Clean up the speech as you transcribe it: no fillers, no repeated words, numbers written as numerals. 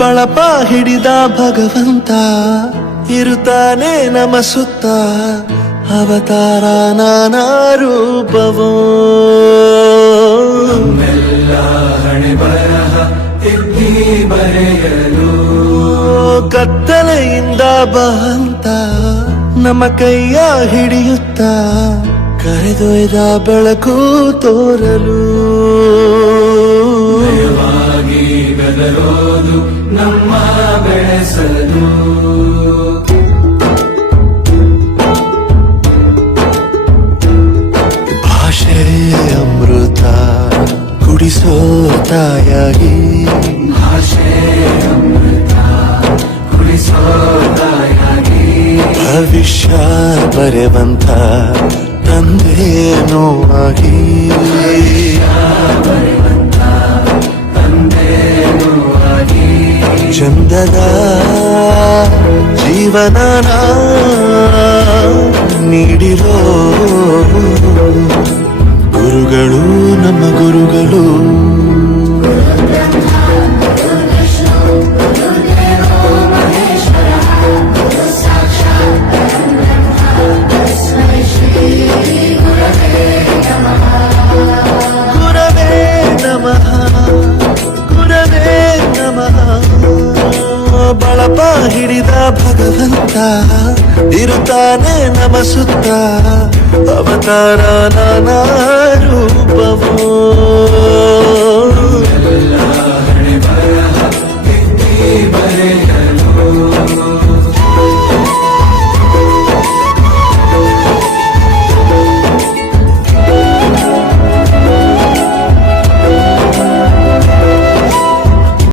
ಬಳಪ ಹಿಡಿದ ಭಗವಂತ ಇರುತ್ತಾನೆ ನಮ ಸುತ್ತ, ಅವತಾರ ನಾನಾ ರೂಪವೋ. ನಮ್ಮೆಲ್ಲ ಹಣೆ ಬರಹ ತಿದ್ದಿ ಬರೆಯಲು ಕತ್ತಲೆಯಿಂದ ಬಂತ ನಮ್ಮ ಕೈಯ ಹಿಡಿಯುತ್ತ, ಕರೆದೊಯ್ದ ಬೆಳಕು ತೋರಲು. ಭಯವಾಗಿ ಗದರೋದು ನಮ್ಮ ಬೆಳೆಸಲು. ಭಾಷೆಯ ಅಮೃತ ಕುಡಿಸೋ ತಾಯಾಗಿ, ಭಾಷೆ ಅಮೃತ ಕುಡಿಸೋ ತಾಯಾಗಿ. ಭವಿಷ್ಯ ಬರೆವಂತ ತಂದೆನೂ ಆಗಿ, ಚಂದದ ಜೀವನ ನೀಡಿರೋ ಗುರುಗಳು ನಮ್ಮ ಗುರುಗಳು. ಗುರವೇ ನಮಃ, ಗುರವೇ ನಮಃ. ಬಳಪ ಹಿಡಿದ ಭಗವಂತ ಇರುತ್ತಾನೆ ನಮ ಸುತ್ತ, ಅವತಾರ ನಾನಾ ರೂಪವೋ.